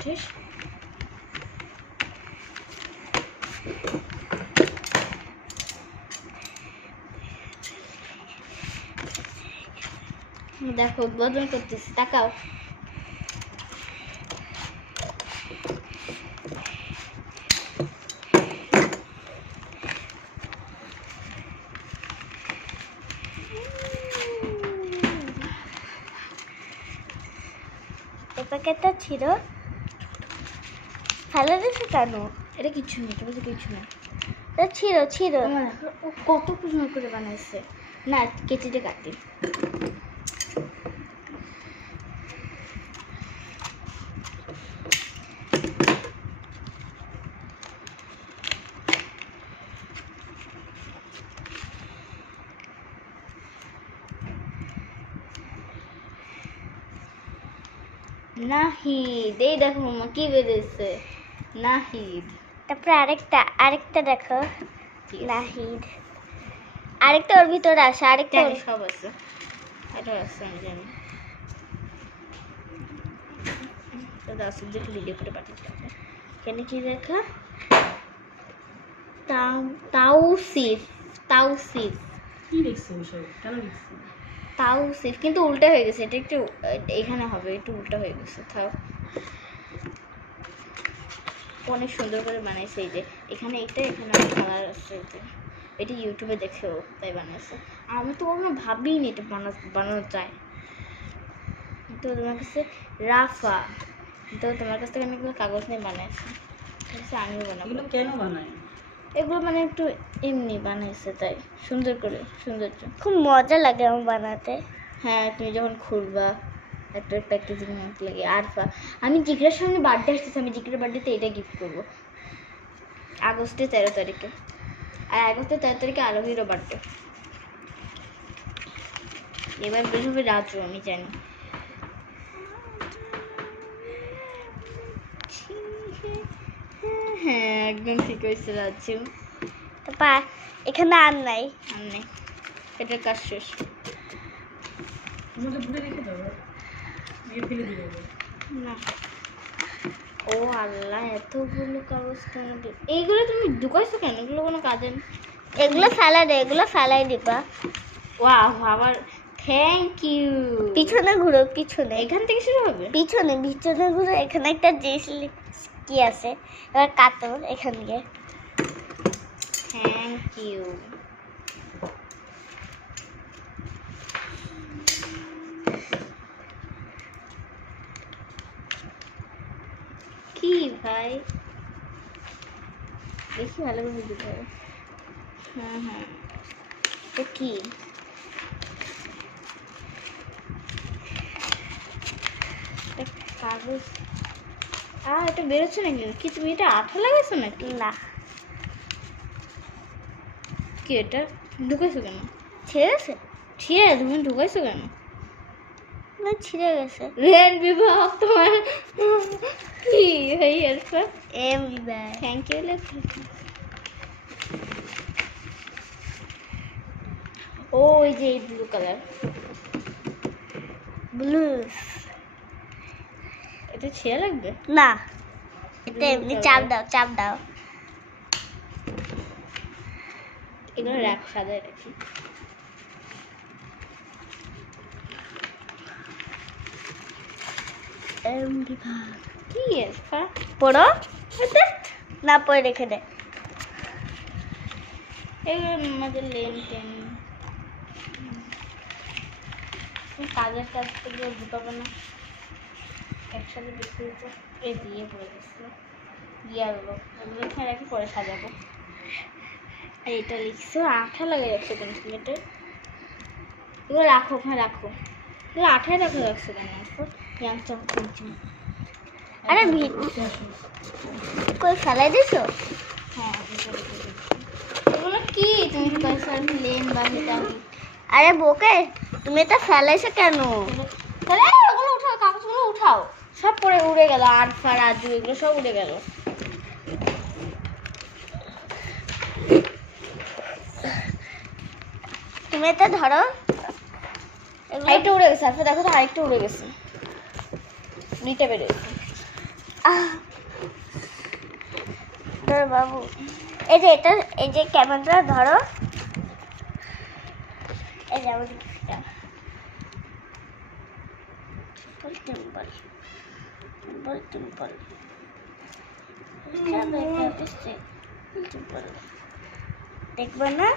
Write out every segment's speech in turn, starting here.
উঠিস। দেখো উদ্বোধন করতেছি, তাকাও। প্যাকেটটা ছিল, ফেলে দিয়েছে কেন? এটা কিছু নেই, এটা বলতে কিছু না। এটা ছিল ছিল। ও কত সুন্দর করে বানাইছে। না কেচিতে কাটি। নাহিদ, এই দেখো মামা কি বেরিয়েছে, নাহিদ। তারপরে আরেকটা দেখো, নাহিদ। আরেকটা ওর ভিতরে আসে, আরেকটা জানি সব আছে, এটা আছে আমি জানি। তো দাসুর যে ভিডিও করে পাঠিয়েছে, এখানে কি লেখা? তাওসিফ। তাওসিফ কি লিখছে ওসব? কেন লিখছে? তাওসিফ কিন্তু উল্টা হয়ে গেছে, এটা একটু এখানে হবে, একটু উল্টা হয়ে গেছে। থাক, অনেক সুন্দর করে বানাইছে। এই যে এখানে এটা, এখানে কালার আছে, এটা ইউটিউবে দেখেও তাই বানাইছে। আমি তো কখনো ভাবিনি এটা বানানো যায়। তো তোমার কাছে রাফা, তো তোমার কাছ থেকে আমি এগুলো কাগজ নিয়ে বানাইছি, আমিও বানাবো। এগুলো কেন বানায়? এগুলো মানে একটু এমনি বানাইছে তাই, সুন্দর করে, সৌন্দর্য। খুব মজা লাগে আমার বানাতে। হ্যাঁ, তুমি যখন খুলবা একটা প্যাকেজিং মতো লাগে। আরফা, আমি জিগরার সামনে বার্থডে আসতেছে, আমি জিগরার বার্থডেতে এটা গিফট করবো আগস্টের 13 তারিখে। আর আগস্টের 13 তারিখে আরোহীরও বার্থডে। এবার বের হবে রাজু, আমি জানি। হ্যাঁ একদম ঠিক হয়েছে রাজু। তারপর এখানে আর নাই। আর নেই, এটার কাজ শেষ। তোমাকে পুরো রেখে দাও, দিয়ে ফেলে দিলে না, ও আল্লাহ, এতগুলো কাগজ কেন? এইগুলো তুমি ঢুকাইছো কেন? এগুলো কোনো কাজে না। এগুলো ফেলাই দিবা। ওয়াও, আবার থ্যাংক ইউ। পিছনে ঘুরো, পিছনে। এখান থেকে শুরু হবে? পিছনে ঘুরো। এখানে একটা জিনিস কি আছে, এবার কাটো এখান দিয়ে। Thank you. কি ভাই, বেশি ভালো করে দিতে হবে। হ্যাঁ, তো কি? কাগজ। এটা বেরোচ্ছে নাকি? কি তুমি এটা আঠা লাগাইছো নাকি? না, কি এটা ঢুকাইছো কেন? ছিঁড়ে গেছে। ছিঁড়ে তুমি ঢুকাইছো কেন? না, ছিঁড়ে গেছে। রেন বিবাহ তোমার কি হই আরফা? থ্যাংক ইউ লেখা। ও এই যে ব্লু কালার, ব্লু। এটা ছেঁড়া লাগবে না, এটা এমনি চাপ দাও। এগুলো রাখ, সাজায় রাখি। কি আরফা? পড়ো না, পড়ে রেখে দে। এগুলো আমাদের লেন টেন কাজের কাজ থেকে ঢুকাবো না, একসাথে বেশি হতো। এই দিয়ে পড়ে গেছিলো, ইয়াগুলো এগুলো এখানে রাখি, পরে সাজাবো। আর এটা লিখছো, আঠা লাগিয়ে রাখছো কেন তুমি? এটা এগুলো রাখো, ওখানে রাখো। এগুলো আঠায় রাখছো কেন? আরে কই ফেলাই দিছো? হ্যাঁ, এগুলো কি তুমি পয়সা লেন বা ভিটামিন? আরে বোকে, তুমি এটা ফেলাইছো কেন? তাহলে ওগুলো উঠাও, কাগজগুলো উঠাও। সব পরে উড়ে গেল, আরফা রাজু এগুলো সব উড়ে গেল। তুমি এটা ধরো। আরেকটা উড়ে গেছে, আরফা দেখো তো, আরেকটা উড়ে গেছে, দুইটা বেড়ে গেছে। ধরো বাবু, এই যে এটা, এই যে ক্যামেরাটা ধরো, এই যে আমাদের টিম্পল টিম্পল টিম্পল টিম্পল, দেখবে না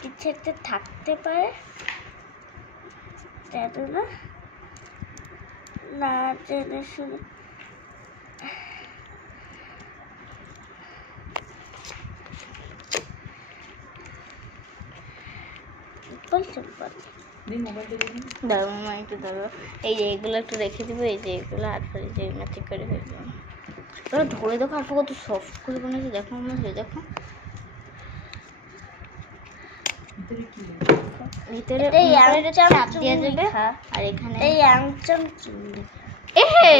কিছু একটা থাকতে পারে, জানো না, না জেনে শুনে সিম্পল। দিন মোবাইলটা দেখুন। দাঁড়ো মামা একটু দাঁড়ো, এই যে এগুলো একটু রেখে দিব, এই যে এগুলো আর পরে যে ম্যাচিক করে হয়ে যাবে। ওরা ধরে দেখো আর কত সফট করে বানিয়েছে, দেখো মনে হচ্ছে, দেখো ভিতরে কি ভিতরে এটাই উপরে আমচাম চাপ দেওয়া যাবে, লেখা। আর এখানে এই আমচাম চুন্ডি। এহে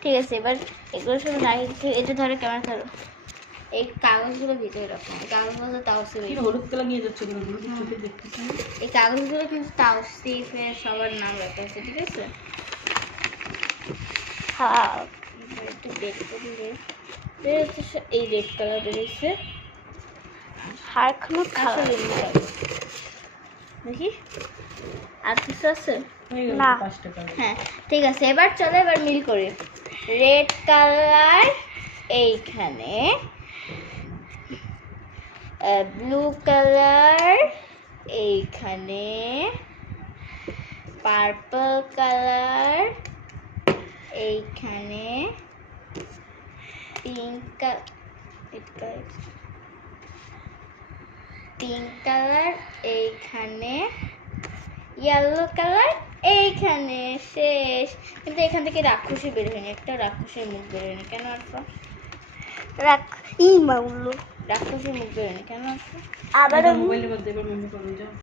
ঠিক আছে। এবার এগুলো সব রাখি, এটা ধরো ক্যামেরা ধরো, এই কাগজগুলো ভিতরে রাখো, এই কাগজগুলো তাও কি সেফ, হলুদ কালার নিয়ে যাচ্ছে কেন? হলুদ চোখে দেখতেছি না। এই কাগজগুলো কিন্তু তাও সেফে সবার নাম রাখা আছে, ঠিক আছে। হ্যাঁ, এবার একটু দেখতে দিলে এই রেড কালার বেরিয়েছে, আর কোনো খাওয়া আসলে দেখি আর কিছু আছে। হয়ে গেল না। 5 টাকা। হ্যাঁ ঠিক আছে, এবার চলো এবার মিল করি। রেড কালার এইখানে, ব্লু কালার এইখানে, পার্পল কালার এইখানে, পিঙ্ক কালার এইখানে, ইয়েলো কালার এইখানে। শেষ। কিন্তু এখান থেকে রাক্ষসী বের হয়নি, একটা রাক্ষসের মুখ বের হয়নি কেন আরফা? রাখ ই মাউলো রাক্ষসীর মুখ বের হয়নি কেন আরফা? আবারও মোবাইলের মধ্যে এবার মনে করুন যাও।